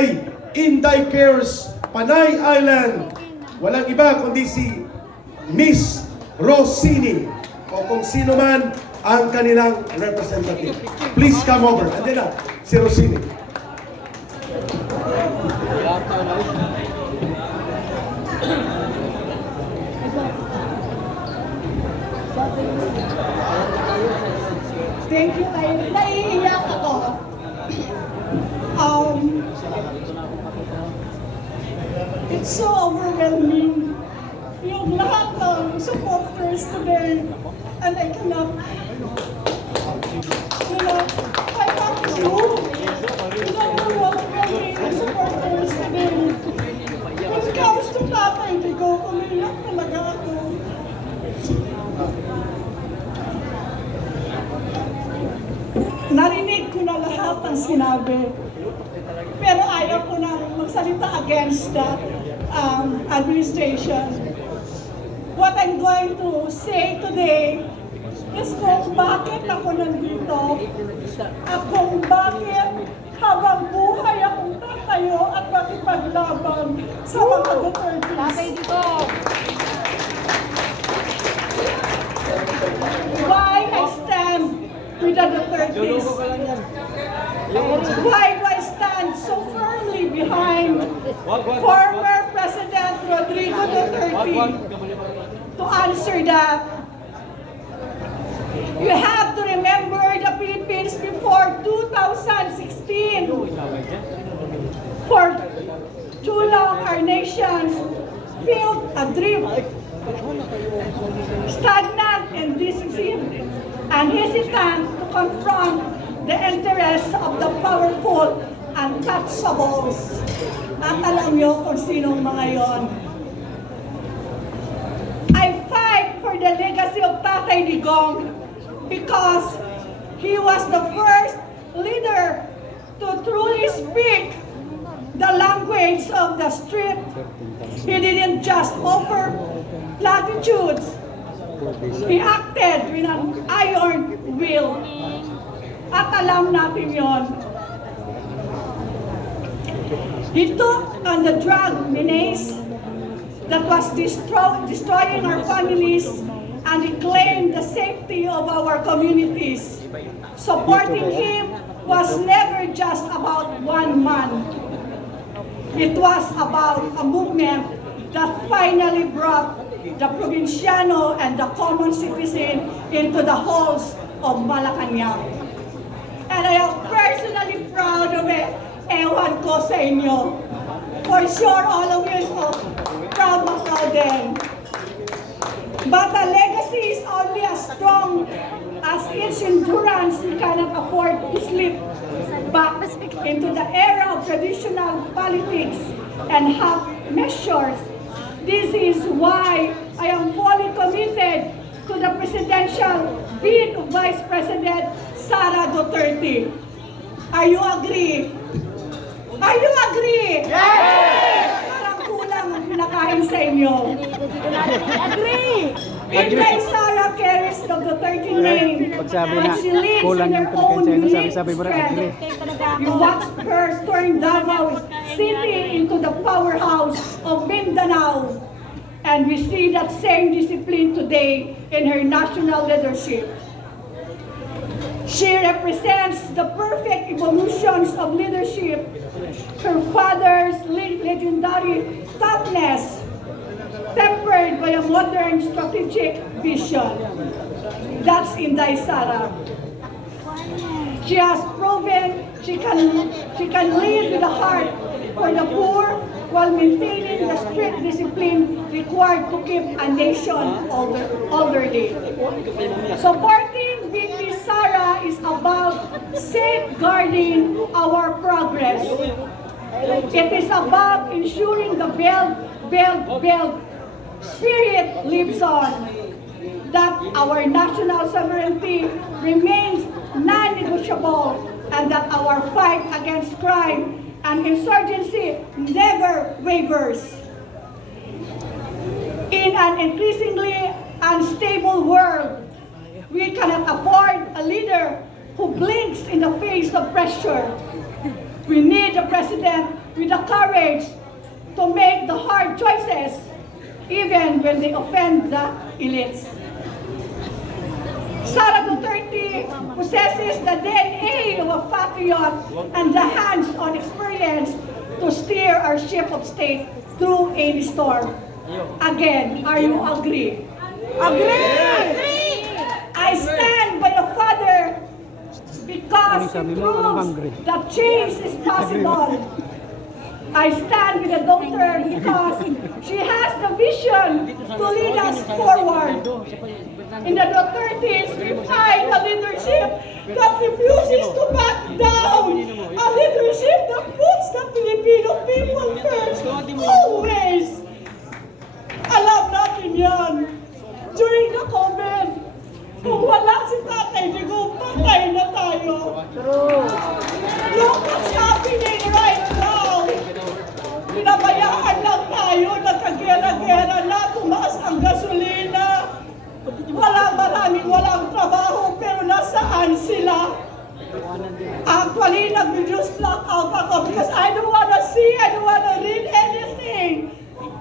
Panay Inday Cares, Panay Island. Walang iba kundi si Miss Rosini o kung sino man ang kanilang representative. Please come over. Andiyan na, si Rosini. Thank you, tayo. Naiiyak ako. It's so overwhelming. Yung lahat ng supporters today, and I cannot, I have to do. You know, overwhelming supporters today. When it comes to Tatay Digo, umiyak talaga ako. Narinig ko na lahat ng sinabi. Pero ayaw ko na magsalita against the administration. What I'm going to say today is kung bakit ako nandito at kung bakit habang buhay akong tatayo at makipaglaban sa mga Duterte. Tatay dito! Why I stand with the Dutertes? Why do I stand so firmly behind former President Rodrigo Duterte? To answer that, you have to remember the Philippines before 2016. For too long, our nations felt adrift, stagnant and hesitant to confront the interests of the powerful and untouchables. At alam niyo kung sinong mga yon. I fight for the legacy of Tatay Digong because he was the first leader to truly speak the language of the street. He didn't just offer platitudes. He acted with an iron will. At alam natin yon. He took on the drug menace that was destroying our families and he claimed the safety of our communities. Supporting him was never just about one man. It was about a movement that finally brought the provinciano and the common citizen into the halls of Malacanang. And I am personally proud of it. Ewan ko sa inyo. For sure, all of you are proud din. But the legacy is only as strong as its endurance. We cannot afford to slip back into the era of traditional politics and half measures. This is why I am fully committed to the presidential bid of Vice President Sara Duterte. Are you agree? Are you agree? Yes! Parang kulang ang pinakain sa inyo. Agree! Inday Sara carries the Duterte name, Pagsabi and na she lives kulang in yung her own pinakain sa inyo, unique sabi mo na agree. strength. You watch her turn Davao City into the powerhouse of Mindanao. And we see that same discipline today in her national leadership. She represents the perfect evolutions of leadership. Her father's legendary toughness, tempered by a modern strategic vision. That's Inday Sara. She has proven she can lead with a heart for the poor while maintaining the strict discipline required to keep a nation orderly. Supporting VP Sara is about safeguarding our progress. It is about ensuring the build spirit lives on, that our national sovereignty remains non-negotiable, and that our fight against crime and insurgency never wavers. In an increasingly unstable world, we cannot afford a leader who blinks in the face of pressure. We need a president with the courage to make the hard choices, even when they offend the elites. Sara Duterte possesses the DNA of a patriot and the hands-on experience to steer our ship of state through any storm. Again, are you agree? Agree! I stand by the father because he proves that change is possible. I stand with the daughter because she has the vision to lead us forward. In the Dutertes, we find a leadership that refuses to back down. A leadership that puts the Filipino people first, always. Alam natin yan. During the COVID, kung wala si Tatay Digong, patay na tayo. Look what's happening right now. Pinabayaan lang tayo, nagkagera-gera na, tumaas ang gasolina. Walang trabaho, pero nasaan sila? Actually, nag-reduce blackout ako because I don't wanna see, I don't wanna read anything.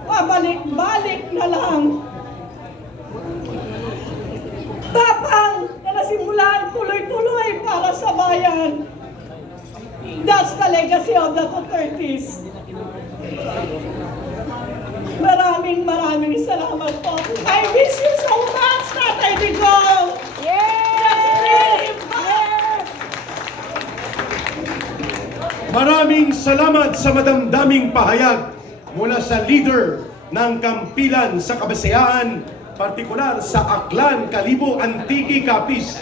Pabalik-balik na lang. Tapang na nasimulan tuloy-tuloy para sa bayan. That's the legacy of the Dutertes. Maraming salamat po. I miss you so much, Tatay Digong! Yes! Maraming salamat sa madamdaming pahayag mula sa leader ng Kampilan sa Kabisayan, partikular sa Aklan, Kalibo, Antique, Capiz,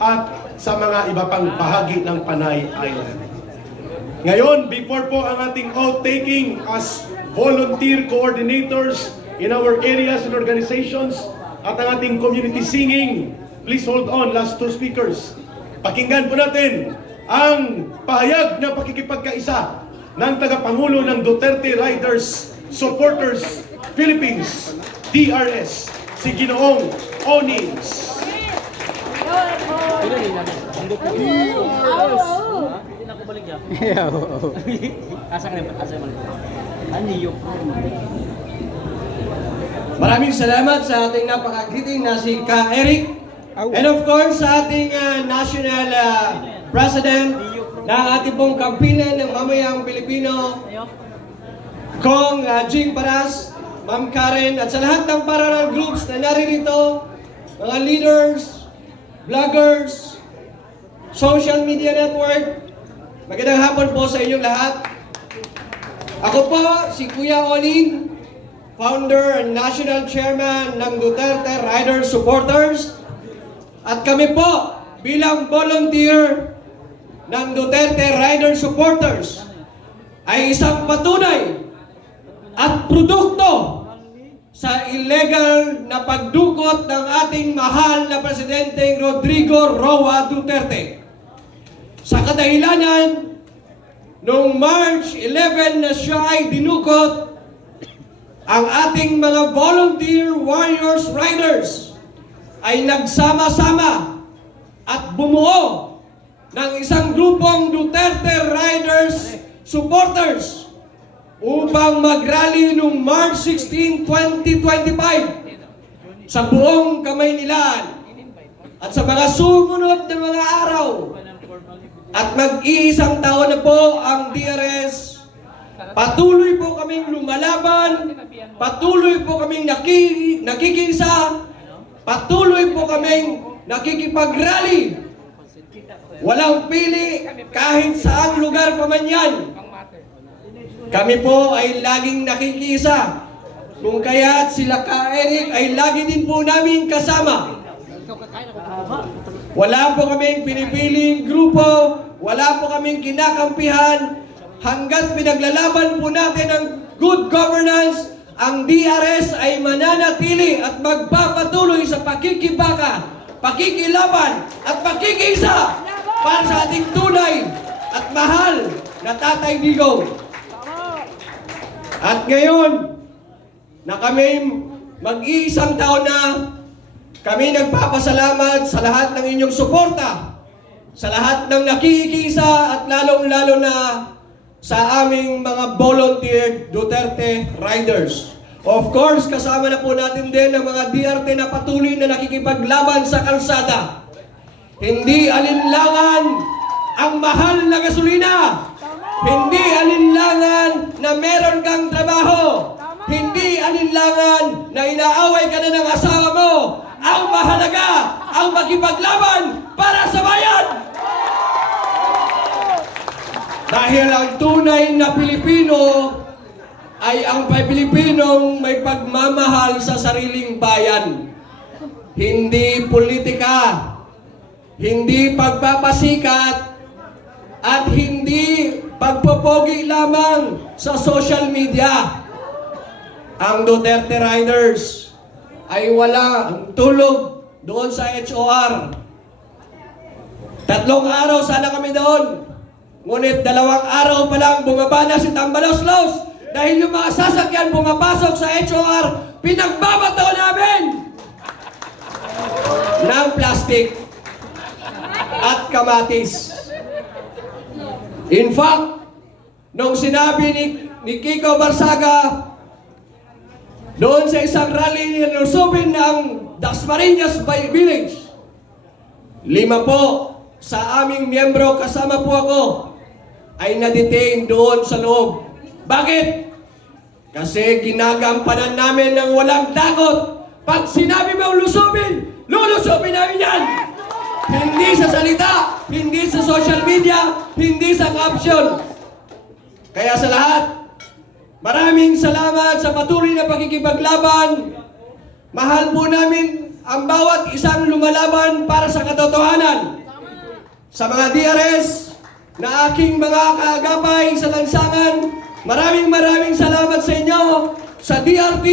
at sa mga iba pang bahagi ng Panay Island. Ngayon, before po ang ating oath-taking as volunteer coordinators in our areas and organizations at ang ating community singing, please hold on, last two speakers. Pakinggan po natin ang pahayag na pakikipagkaisa ng tagapangulo ng Duterte Riders Supporters Philippines, DRS, si Ginoong Onings. Maraming salamat sa ating napaka-greeting na si Ka Eric. And of course, sa ating National President ng ating pong kampilan ng mamayang Pilipino, Kong Jing Paras, Ma'am Karen, at sa lahat ng parallel groups na naririto, mga leaders, vloggers, social media network, magandang hapon po sa inyong lahat. Ako po si Kuya Onin, founder and national chairman ng Duterte Riders Supporters. At kami po bilang volunteer ng Duterte Riders Supporters ay isang patunay at produkto sa illegal na pagdukot ng ating mahal na Presidenteng Rodrigo Roa Duterte. Sa kadahilanan, noong March 11 na siya ay dinukot, ang ating mga volunteer warriors riders ay nagsama-sama at bumuo ng isang grupong Duterte Riders Supporters upang mag-rally noong March 16, 2025 sa buong Kamaynilaan at sa mga sumunod na mga araw. At mag-iisang taon na po ang DRS. Patuloy po kaming lumalaban, patuloy po kaming nakikisa, patuloy po kaming nakikipag-rally. Walang pili kahit saang lugar pa man yan. Kami po ay laging nakikisa. Kung kaya't sila Ka Eric ay lagi din po namin kasama. Wala po kaming pinipiling grupo, wala po kaming kinakampihan. Hanggat pinaglalaban po natin ang good governance, ang DRS ay mananatili at magpapatuloy sa pakikibaka, pakikilaban at pakikisa para sa ating tunay at mahal na Tatay Digong. At ngayon, na kami mag-iisang taon na, kami nagpapasalamat sa lahat ng inyong suporta, sa lahat ng nakikisa at lalong-lalo na sa aming mga volunteer Duterte Riders. Of course, kasama na po natin din ang mga DRT na patuloy na nakikipaglaban sa kalsada. Hindi alinlangan ang mahal na gasolina. Hindi alinlangan na meron kang trabaho. Hindi alinlangan na inaaway ka na ng asawa mo. Ang mahalaga, ang makipaglaban para sa bayan. Dahil ang tunay na Pilipino ay ang Pilipinong may pagmamahal sa sariling bayan. Hindi politika, hindi pagpapasikat, at hindi pagpopogi lamang sa social media. Ang Duterte Riders ay walang tulog doon sa HOR. 3 araw sana kami doon. Ngunit 2 araw pa lang bumaba na si Tambaloslos dahil yung mga sasakyan pumapasok sa HOR, pinagbabato namin ng plastic at kamatis. In fact, nung sinabi ni Kiko Barsaga doon sa isang rally ni Lusubin ng Dasmariñas Village, 5 po sa aming miyembro, kasama po ako, ay na-detain doon sa loob. Bakit? Kasi ginagampanan namin ng walang takot. Pag sinabi mo lusubin, lulusubin namin yan! Hindi sa salita, hindi sa social media, hindi sa caption. Kaya sa lahat, maraming salamat sa patuloy na pakikipaglaban. Mahal po namin ang bawat isang lumalaban para sa katotohanan. Sa mga DRS na aking mga kaagapay sa lansangan, maraming salamat sa inyo, sa DRT,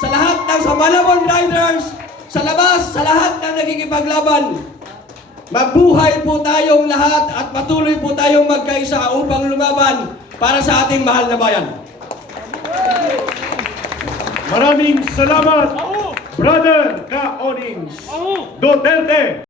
sa lahat ng sa Malabon Riders, sa labas, sa lahat ng nakikipaglaban. Mabuhay po tayong lahat at patuloy po tayong magkaisa upang lumaban para sa ating mahal na bayan. Maraming salamat, Brother Ka Onings Duterte.